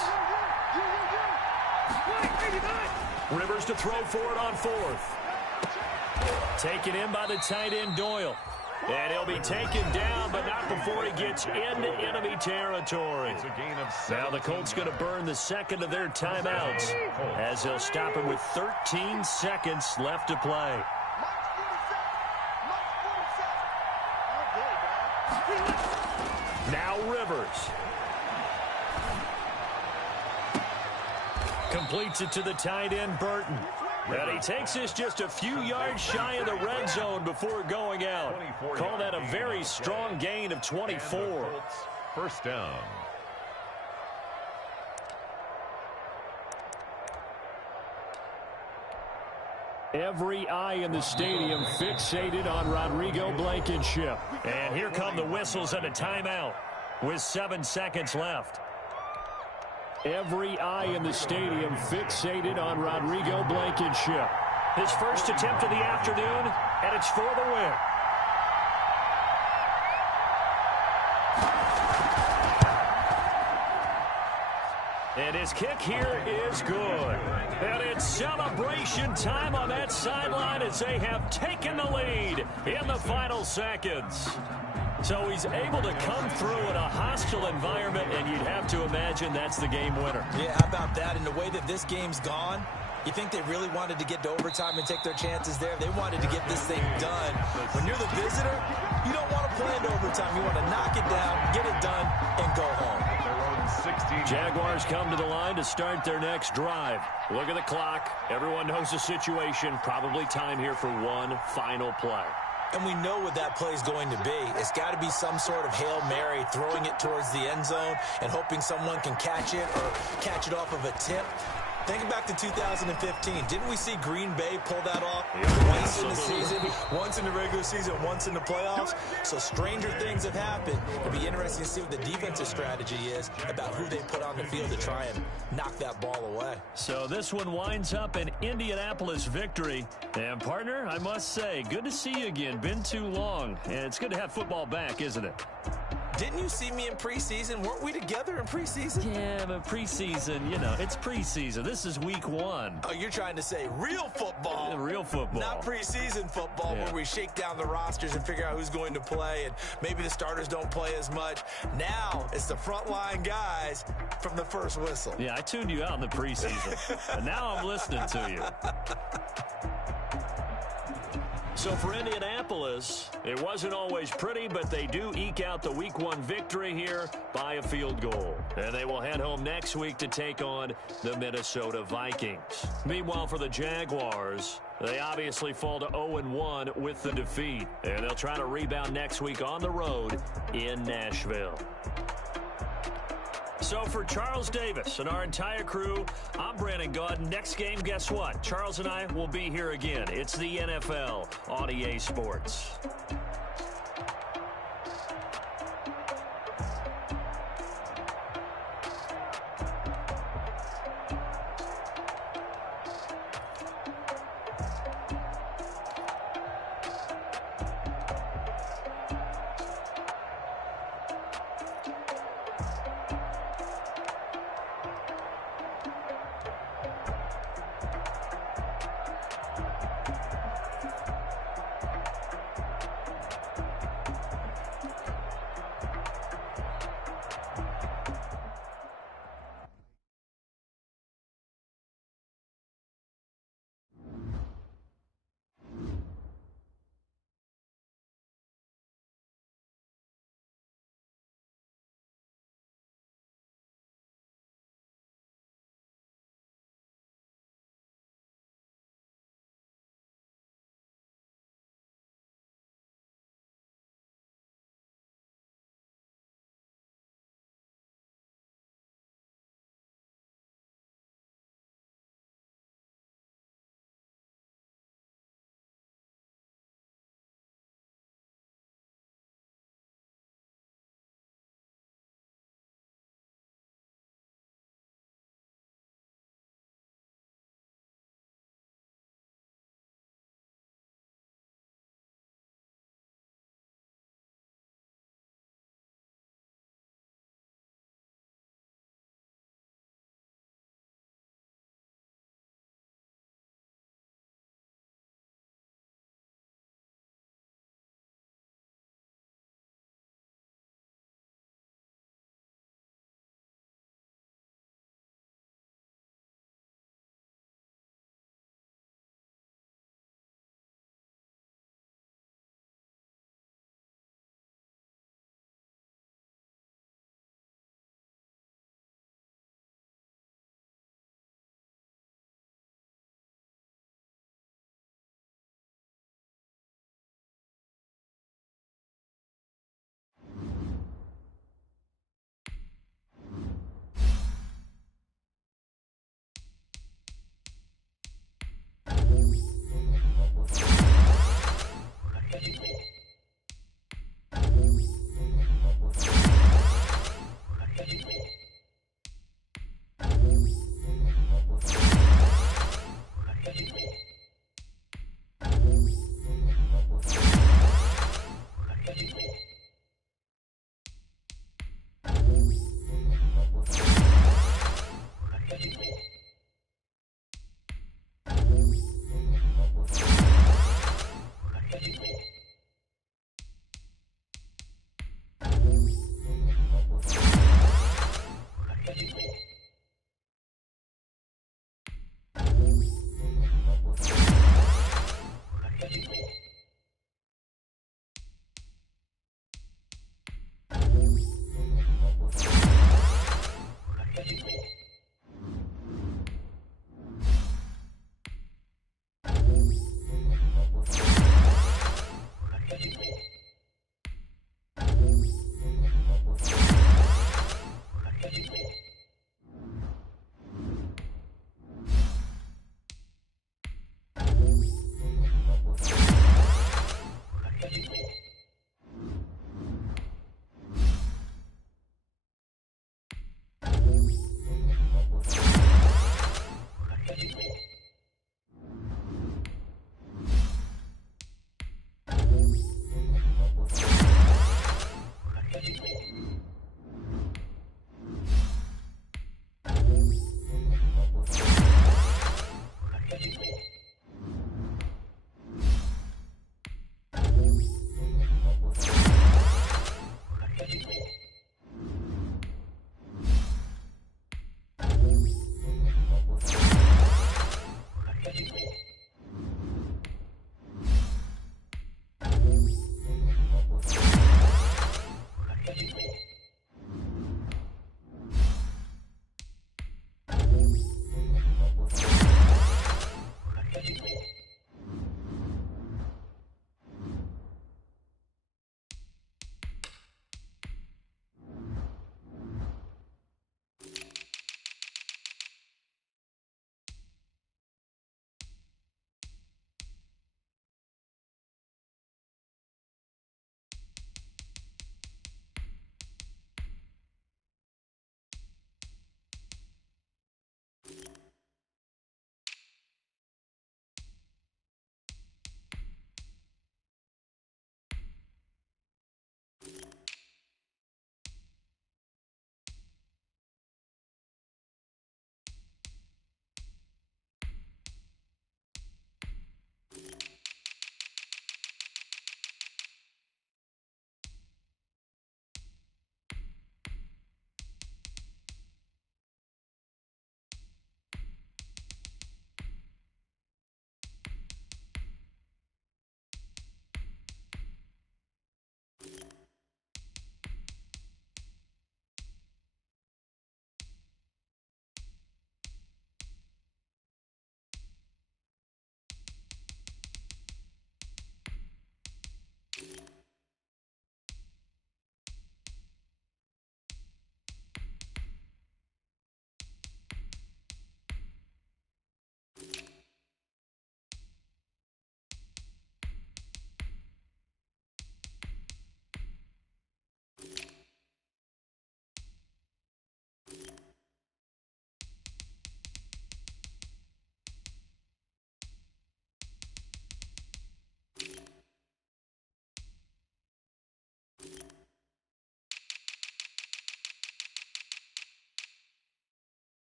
Rivers to throw for it on 4th. Taken in by the tight end Doyle. And he'll be taken down, but not before he gets into enemy territory. It's a gain of 17. Now the Colts going to burn the second of their timeouts as they'll stop him with 13 seconds left to play. Now Rivers. Completes it to the tight end Burton. And he takes this just a few yards shy of the red zone before going out. Call that a very strong gain of 24. First down. Every eye in the stadium fixated on Rodrigo Blankenship. And here come the whistles and a timeout with 7 seconds left. Every eye in the stadium fixated on Rodrigo Blankenship. His first attempt of the afternoon, and it's for the win. And his kick here is good. And it's celebration time on that sideline as they have taken the lead in the final seconds. So he's able to come through in a hostile environment, and you'd have to imagine that's the game winner. Yeah, how about that? In the way that this game's gone, you think they really wanted to get to overtime and take their chances there? They wanted to get this thing done. When you're the visitor, you don't want to play into overtime. You want to knock it down, get it done, and go home. Jaguars come to the line to start their next drive. Look at the clock. Everyone knows the situation. Probably time here for one final play. And we know what that play is going to be. It's got to be some sort of Hail Mary, throwing it towards the end zone and hoping someone can catch it or catch it off of a tip. Think back to 2015. Didn't we see Green Bay pull that off twice in the season, once in the regular season, once in the playoffs? So stranger things have happened. It'll be interesting to see what the defensive strategy is about who they put on the field to try and knock that ball away. So this one winds up an Indianapolis victory. And, partner, I must say, good to see you again. Been too long. And it's good to have football back, isn't it? Didn't you see me in preseason? Weren't we together in preseason? Yeah, but preseason, you know, it's preseason. This is week 1. Oh, you're trying to say real football. Real football. Not preseason football where we shake down the rosters and figure out who's going to play, and maybe the starters don't play as much. Now it's the frontline guys from the first whistle. Yeah, I tuned you out in the preseason, and now I'm listening to you. So for Indianapolis, It wasn't always pretty, but they do eke out the Week 1 victory here by a field goal. And they will head home next week to take on the Minnesota Vikings. Meanwhile, for the Jaguars, they obviously fall to 0-1 with the defeat. And they'll try to rebound next week on the road in Nashville. So for Charles Davis and our entire crew, I'm Brandon Gaudin. Next game, guess what? Charles and I will be here again. It's the NFL on EA Sports.